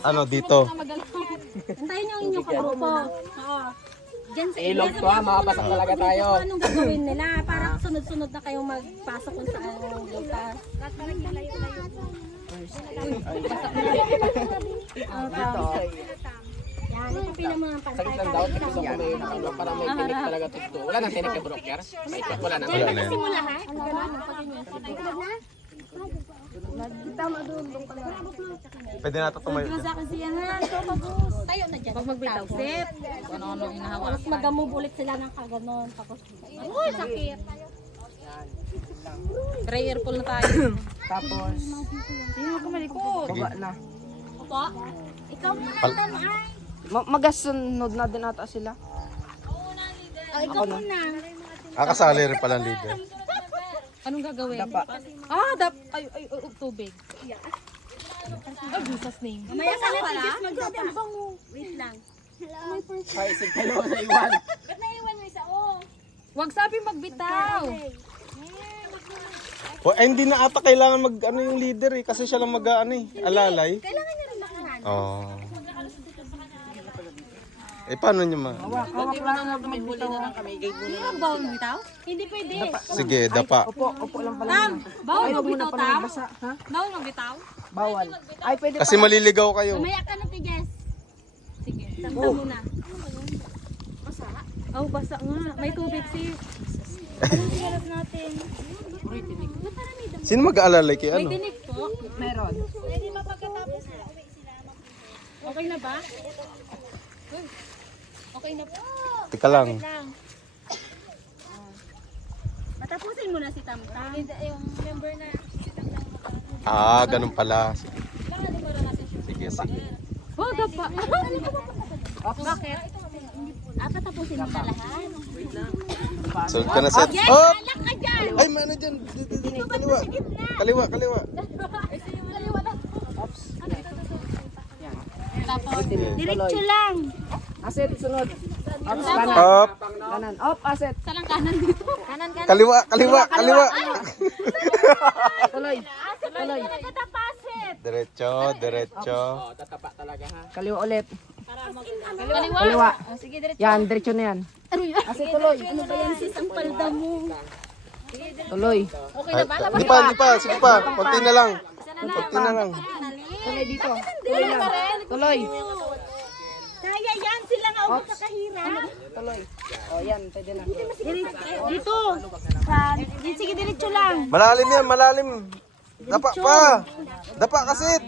ano dito. Antayin niyo ang inyong kagrupo. Oo. Diyan sa Ilog to ha, makapasok talaga tayo. Anong gagawin nila para sunod-sunod na kayong magpasok kung saan ang lutas. Yan, ipapila mo ng pantay. Sakit lang daw, tapos ako may nakablock para may tinik talaga tugto. Wala nang tinik kay broker. Wala na. Wala na yan. Mo lahat. Pwede na ito tumayo. Sa akin siya na. Tayo na dyan. Pag magbitaw, sip. Ano-ano inahawa. Tapos magamove ulit sila ng kaganon. Tapos, uy, sakit. Try airful na tayo. Tapos, Sino ka malikot? baba na. Opo. Ikaw muna tan ay. Magasunod na din ata sila. Ikaw muna. Kasali rin pala leader. Anong gagawin? Dapa. Ay, tubig. Ay, Jesus name. Mamaya ka na pala. Wait lang. Ay, sige kayo na iwan. Ba't naiwan mo isa? Oh. Huwag sabi magbitaw. Hindi na ata kailangan mag ano yung leader eh kasi siya lang mag ano eh, alalay. Kailangan niya rin makahan. Oh. Paano niyo ma? Hawak lang na may buli na lang kami. Ano bawal magbitaw? Hindi pwede. Sige, dapa. Opo lang pala. Tam, bawal Ay, huwag mo na magbitaw, pala Tam. magbasa. Ha? Bawal magbitaw. Bawal. Ay, pwede Kasi maliligaw kayo. Mamaya ka na, Tiges. Sige. Tanda mo na. Oh, basa nga. May tubig si. Anong sinarap natin? Sino mag-aalalay kay May ano? tinik po. Meron. Pwede mapagkatapos na uwi sila. Okay na ba? Okay na po. Tika lang. Lang. Matapusin mo na si Tamtam. Yung member na si Tamtam. Ganun pala. Sige, sige. Oh, dapa. Bakit? Patapusin mo na lahat. Sunod ka na set. Yes! Oh! Alak ka dyan! Ay, mano dyan. Kaliwa. Kaliwa, kaliwa. Tapos, Diretso lang. Aset, sunod. Ops, kanan. Up. Kanan. Op, aset. salang kanan dito. Kanan ka. Kaliwa, kaliwa, kaliwa. Tuloy. Tuloy. Nagkatapasit. Diretso, diretso. Tatapa talaga ha. Kaliwa ulit. Kaliwa. Kaliwa. Sige, diretso. Yan, diretso na yan. Aset, tuloy. Ano ba yan sis? Ang palda mo. Tuloy. Okay na ba? Hindi pa, hindi pa. Sige pa. Konti na lang. Konti na lang. Tuloy dito. Tuloy lang. Tuloy. Kaya yan. Sila nga ako kakahirap. Tuloy. O, yan. Pwede na. Dito. Sige, diretso lang. Malalim yan, malalim. Dapa pa. Dapa kasit.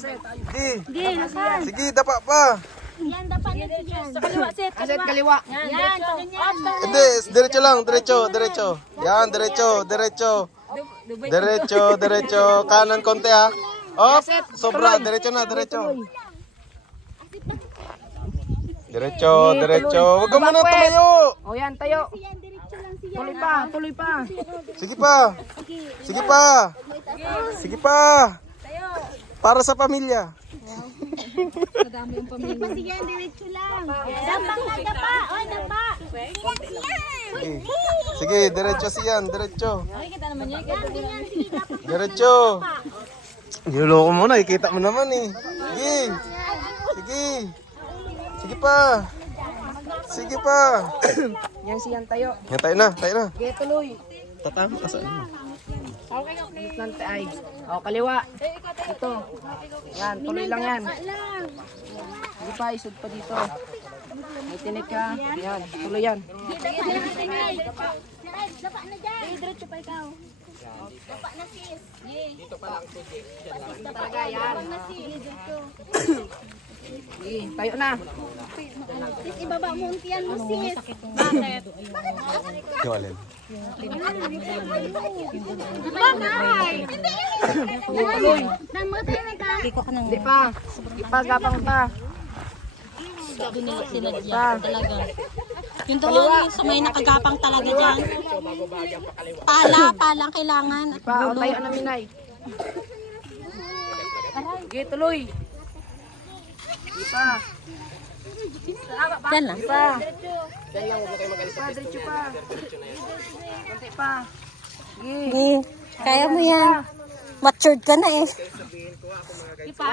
Sige. Sige, nasan? Sige, dapa pa. Yan, dapat na siya. Sa kaliwa, set. Aset, kaliwa. Yan, sa ganyan. Hindi, diretso lang, diretso, diretso. Yan, diretso, diretso. Diretso, diretso. Kanan konti ha. Op, sobra, diretso na, diretso. Diretso, diretso. Huwag ka muna tumayo. O, yan, tayo. Yan, diretso lang siya. Tuloy pa, tuloy pa. Sige pa. Sige pa. Sige pa. Para sa pamilya. Madami yung pamilya. Sige, yan, diretso lang. Dapa nga, dapa. O, dapa. Sige, sige diretso siyan, diretso. Nakikita naman niya. Ganyan, sige, dapat. Diretso. Niloloko mo, nakikita mo naman eh. Sige. Sige. Sige pa. Sige pa. Yan, siyan tayo. Yan, tayo na, tayo na. Sige, tuloy. Tatama ka saan? Nante ay. O, kaliwa. Ito. Yan, tuloy lang yan. Hindi pa, isod pa dito. May tinik ka. Yan, tuloy yan. Dapa na dyan. Diretso pa ikaw. Dapa na sis. Dito pa lang, sige. Dapa na sis. Dito. Sige, tayo na. Sis, ibaba mo ang tiyan mo sis. Bakit? Yung alin? Bakay! Sige, tuloy. Namatay na ka. Hindi pa. Hindi pa, gapang pa. Sinadya talaga. Yung doon, sa may nakagapang talaga dyan. Palang kailangan. At Pa, o, tayo na, Minay. Sige, tuloy. Hindi pa. Dyan lang. Pa. Pa, diretso pa. Konti pa. Sige. Kaya mo yan. Matured ka na eh.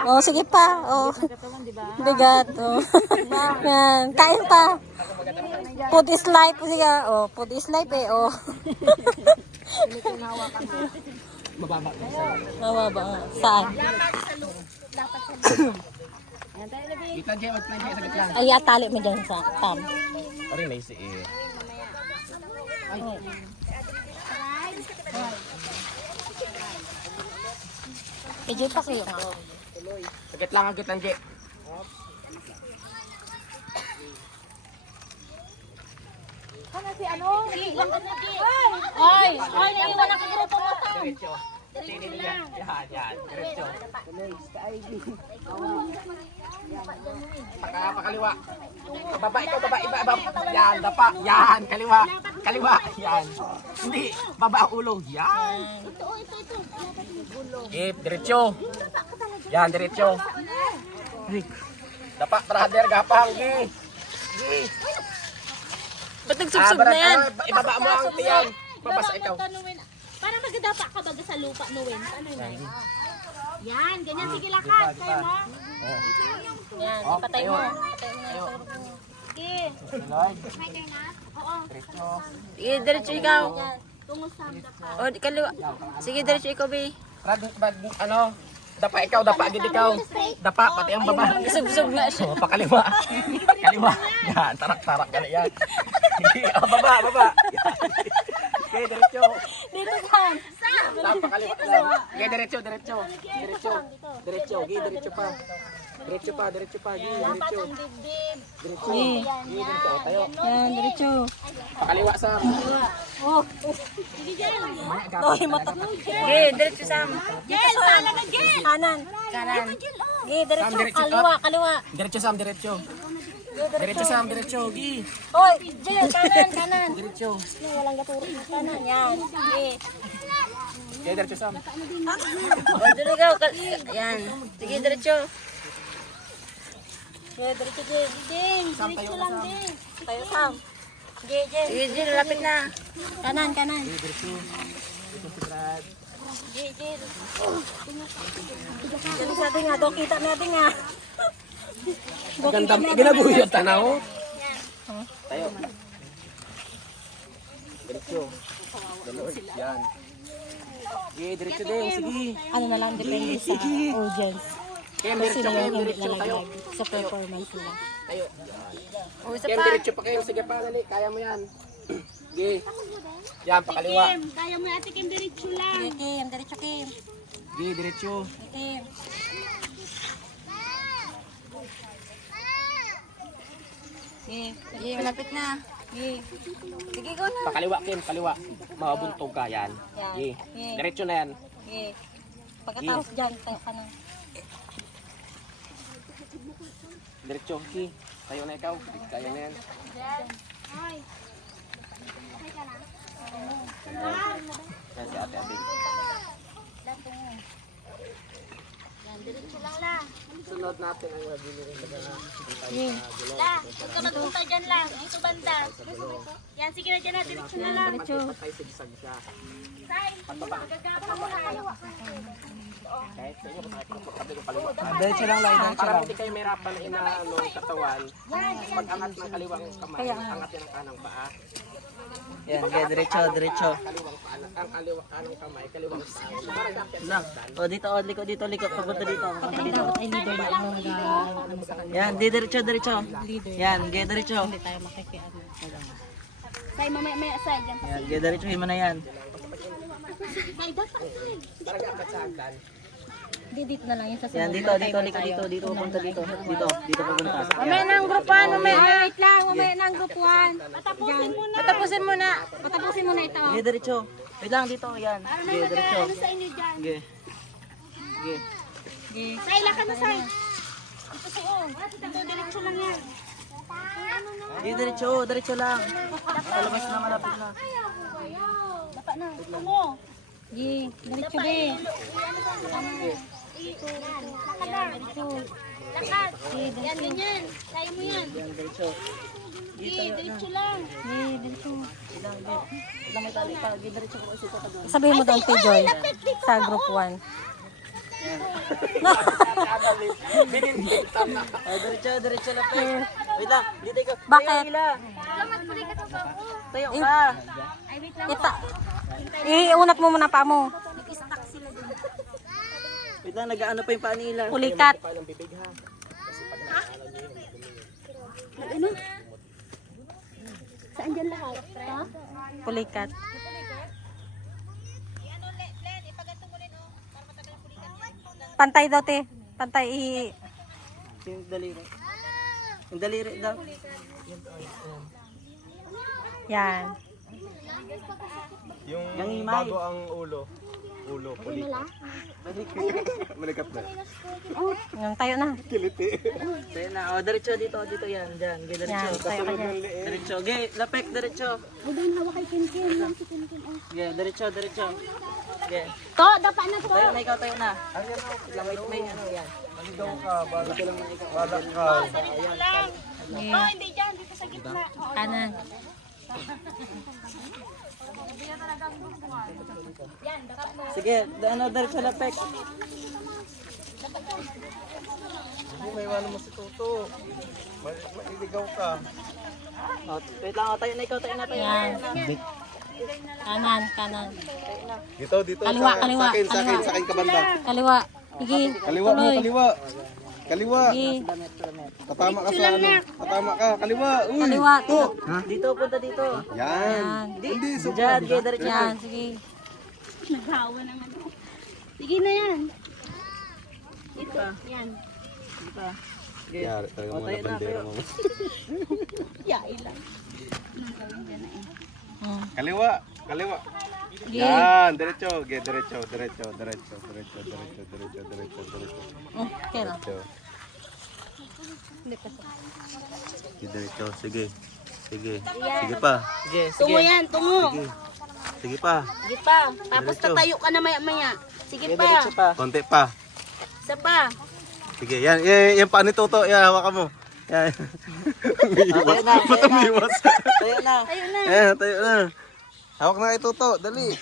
Oh, sige pa. Oh. Bigat. Oh. Yan. Kain pa. Food is life. Sige. Oh, food is life eh. Oh. Mababa nga. Saan? Gitna dyan, wag lang dyan sa gitna. Ay, atali mo dyan sa tam. Pare may si eh. Ejay pa sa'yo nga. Sagit lang ang gitna dyan. Ay, naiwan ang grupo mo to. Yan, diretso. Pakaliwa. Baba, ikaw, baba, iba. Yan, dapa. Yan, kaliwa. Kaliwa, yan. Hindi, baba ang ulo. Yan. Diretso. Yan, diretso. Dapa, brother, gapang. Ba't nagsubsub na yan? Ibaba mo ang tiyan. Babasa ikaw. Para magdapa ka baga sa lupa, Nuwin. Ano yun? Yan, ganyan. Sige, lakad. Kayo mo. Yan, ipatay mo. Patay mo na yung turo mo. Sige. Oo. Sige, diretso ikaw. Tungo sa dapa. O, kaliwa. Sige, diretso ikaw, Bi. Dapa ikaw, dapa agad ikaw. Dapa, pati ang baba. Subsub na siya. Oh, pakaliwa. Kaliwa. Yan, tarak-tarak ka na yan. Oh, baba. Okay, diretso. Dito ka. Pakaliwa. Okay, diretso. Diretso. Diretso pa. Diretso pa. Diretso. Diretso. Tayo. Yan, diretso. Pakaliwa sa. Oh. Doy, mata. Sige, diretso Sam. Gel, sala na gel. Kanan. Sige, diretso. Diretso. Kaliwa. Diretso Sam, diretso. Diretso Sam, diretso. Gi. Hoy, Jill, kanan. Diretso. Walang gaturo. Kanan, yan. Sige. Okay, diretso Sam. O, dito ikaw. Yan. Sige, diretso. Sige, diretso, Jill. Ding, diretso lang, Ding. Tayo, Sam. Sige, Jill. Sige, Jill, lapit na. Kanan. Diretso. Sige, Jill. Dali sa ating nga. Do, kita natin nga. Ganda, ginabuhi yung tanaw. Tayo. Diretso. Yan. Sige, diretso din. Sige. Ano na lang, depende sa audience. Kaya Kung sino yung hindi diretso tayo. nalaglag sa performance nila. Tayo. O, isa Kaya pa. diretso pa kayo. Sige pa, dali. Kaya mo yan. Sige. Yan, pakaliwa. Kim, kaya mo ate Kim, diretso lang. Sige, Kim. Diretso, Kim. Sige, diretso. Kim. Sige, malapit na. Sige, go na. Pakaliwa, Kim. Kaliwa. Mabuntog ka. Yan. Yan. Sige. Sige. Diretso na yan. Sige. Pagkatapos dyan, tayo ka na. Diretso. Sige. Tayo na ikaw. Kaya na yan. Yan si ate Abing. Diretso lang la. Sunod natin ang nabili rin na La, huwag ka magpunta dyan lang. Ito banda. Yan, sige na dyan na. Diretso na lang. patay sigsag siya. Magagapa mo na. Kahit sa inyo, sabi ko kaliwa. Diretso lang lang. Para hindi kayo mahirapan na inaano yung katawan, pag-angat ng kaliwang kamay, angat yan ang kanang paa. Yan, diretso. Kaliwang paa, ang kanang kamay, kaliwang paa. So parang dapat Lang. O dito, liko. Papunta dito. Ay, leader na ang ano sa kanila. Yan, diretso. Yan, diretso. Hindi tayo makikiano. Say, mamaya, say. Dyan. Yan, diretsohin mo na yan. Say, dapat. parang dapat sa hagdan. Hindi, dito na lang yun sa Yan, sunod. liko dito. Papunta dito. Dito papunta. Mamaya na ang grupuan, wait lang, mamaya na ang grupuan. Patapusin mo na. Patapusin mo na ito. Sige, diretso. Wait lang dito, yan. Sige, diretso. Ano sa inyo dyan? Sige. Say, lakad na, say. Ito si O. Ito, diretso lang yan. Sige, diretso lang. Palabas na, malapit na. Dapat na. Tungo. Sige, diretso be. Lakad. Yan, ganyan. Kaya mo yan. Yan, diretso. Diretso lang. Ilang may tali pa. Diretso ko isuka ka doon. Sabihin mo doon kay Joy sa group 1. Diretso lang, Pes. Wait lang, dito ka. Bakit? Tayo ka. Iunat mo muna pa mo. Wait lang, nag-ano pa yung paa nila. Pulikat. Saan dyan lahat? Ha? Pulikat. Pantay daw, te. Pantay. Yung daliri. Yung daliri daw. Yan. Yung Yung himay. bago ang ulo. Ulo, pulikat. Malikat na. Yan, tayo na. Kiliti. Tayo na. O, diretso dito. Dito yan. Diyan. Ge, Yan, diretso. tayo ka dyan. Diretso. Ge, lapek. Diretso. O doon hawak kay Kinkin. Lang si Kinkin. Oh. Ge, diretso. Diretso. Ge. To, dapa na to. Tayo na ikaw. Tayo na. Lang may ano yan. Maligaw ka, balak ka. To, hindi dyan. Dito sa gitna. Kanan. Sige, ano, diretso lapek. Hindi, may wala mo si Tuto. Maligaw ka. O, wait lang. O, tayo na ikaw. Tayo na. Tayo na. Yan. Kanan, kanan. Dito, dito. Kaliwa, sa, kaliwa, sa akin ka banda. Kaliwa. Sige. Kaliwa mo, kaliwa. Kaliwa. Sige. Tatama ka sa ano. Tatama ka. Kaliwa. Uy. Kaliwa. To. Dito, punta dito. Yan. Yan. Hindi, Diyan, ge, diretso. Yan. Sige. Naghawa ng ano. Sige na yan. Dito. Yan. Dito. Ge. Yari talaga O, mga tayo na. bandera Tayo. mo. Yai lang. Kaliwa. Kaliwa. Sige. Yan, diretso. Ge, diretso, diretso, diretso, diretso, diretso, diretso, diretso, diretso. Okay na. Diretso. Sige, diretso. Sige. Sige. Sige pa. Ge, Tungo sige. yan, tungo. Sige. Sige pa. Sige pa. Tapos Diretso. tatayo ka na maya-maya. Sige Ge, pa. diretso pa. Konti pa. Isa pa. Sige, yan. Yan pa ni Toto. Yan, hawakan mo. Yan. Tayo na. Ba't umiwas? Tayo na. Tayo na. Yan, tayo na. Hawak na kay Toto. Dali.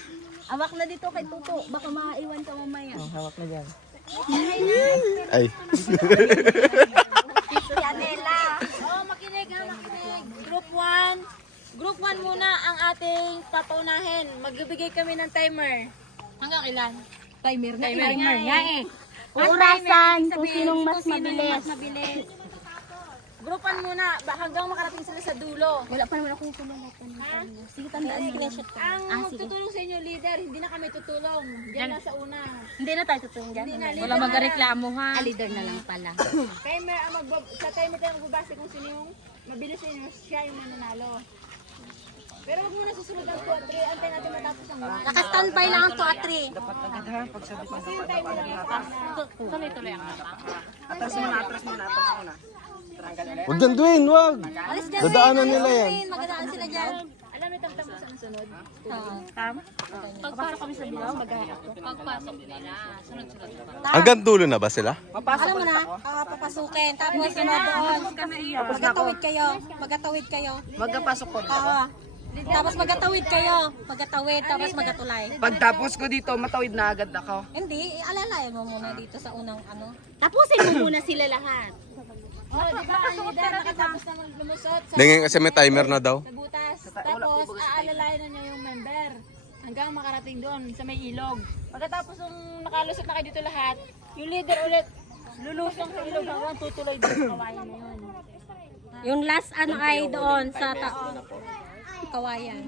Awak na dito kay Tuto. Baka maiwan ka mamaya. Hawak na dyan. Ay. Yanela. Oh, makinig ha, makinig. Group 1. Group 1 muna ang ating papaunahin. Magbibigay kami ng timer. Hanggang ilan? Timer na. Timer nga eh. Orasan kung sinong mas mabilis. Group 1 muna, hanggang makarating sila sa dulo. Wala pa naman akong tulong. Sige, tandaan mo. Ang magtutulong sa inyo, leader, hindi na kami tutulong. Diyan na sa una. Hindi na tayo tutulong dyan. Hindi na, leader Wala na magreklamo ha. leader na lang pala. Timer, sa timer tayo magbabase kung sino yung mabilis sa inyo, siya yung mananalo. Pero wag muna susunod ang 2 at 3, antay natin matapos ang 1. Naka-standby lang ang 2 at 3. Kasi yung timer na Tuloy-tuloy ang Atras muna, atras muna, atras muna. Huwag dyan, Dwayne. Huwag. Alis dyan. Dadaanan nila yan. Magadaan sila dyan. alam mo tamtam sa sunod. Pagpasok kami sa bilaw, pagpasok nila, sunod-sunod. Hanggang dulo na ba sila? Alam mo na, papasukin. Tapos doon. Magatawid kayo. Magatawid kayo. Magkapasok ko. Oo. Tapos magatawid kayo. Magatawid, tapos magatulay. Pagtapos ko dito, matawid na agad ako. Hindi, alalayan mo muna dito sa unang ano. Tapusin mo muna sila lahat. Oh, di ba? Leader, nakatapos na lumusot sa Dingin kasi may timer na daw. sa butas. Tapos, aalalayan na niya yung member hanggang makarating doon sa may ilog. Pagkatapos nung nakalusot na kayo dito lahat, yung leader ulit lulusong sa ilog hanggang tutuloy doon sa kawayan na yun. Yung last ano ay doon sa kawayan.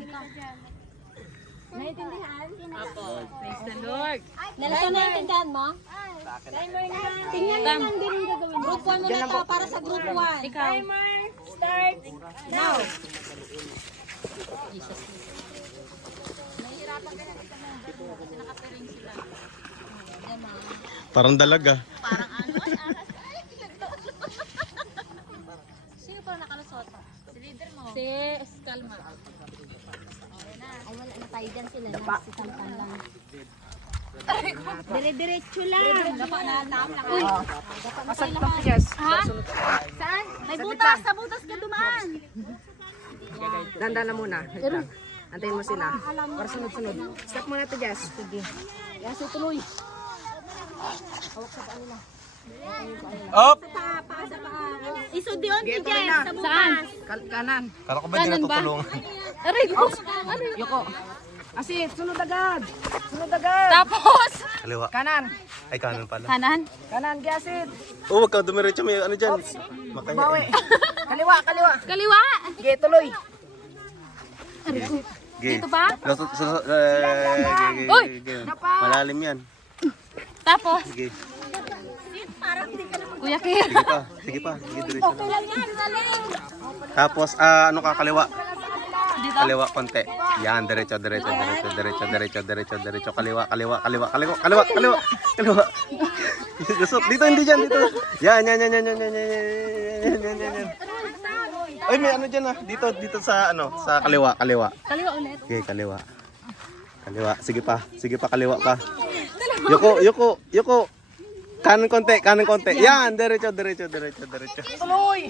Naintindihan? Apo. Praise the Lord. Nelson, naintindihan mo? Timer na. Tingnan na lang din yung gagawin mo. Group 1 muna to para sa group 1. Timer, start now. Parang dalaga. Sino pa nakalusot? Si leader mo. Si Escalma. Ay, wala na tayo dyan sila. Si Tampan lang. Dire-diretso lang. Dapat na lang. Uy, Masag pa yes. ha? Saan? May butas. Sa butas ka dumaan. Dandan na muna. Wait lang. Antayin mo sila. Para sunod-sunod. Stop muna ito, Jess. Sige. Yes, tuloy. Up! Isod yun, Sige, Jess, tuloy na. sa bukas. Kanan. Kala ko ba hindi natutulungan? Aray ko. Yoko. Asit, sunod agad. Sunod agad. Tapos, Kaliwa. Kanan. Ay, kanan pala. kanan. Kanan, Gasit. Oh, wag ka dumiretso. May ano dyan. Makaya. Bawi. Kaliwa, kaliwa. Kaliwa. Sige, tuloy. Dito ba? Uy! Malalim yan. Tapos, Sige. Kuya Kir. Sige pa. Sige pa. Sige, diretso na. Lang yan, galing. Tapos, ano ka, kaliwa. Kaliwa konti. Yan, diretso, diretso, diretso, diretso, diretso, diretso, diretso, kaliwa, kaliwa, kaliwa, kaliwa, kaliwa, kaliwa, kaliwa. Lusot. Dito, hindi dyan, dito. Yan, yan, yan, yan, yan, yan, yan, yan, yan, yan, yan. Ay, may ano dyan ah. Dito, dito sa ano, sa kaliwa, kaliwa. Kaliwa ulit. Okay, kaliwa. Kaliwa, sige pa, kaliwa pa. Yoko, yoko, yoko. Kanan konti, kanan konti. Yan, diretso, diretso, diretso, diretso. Tuloy.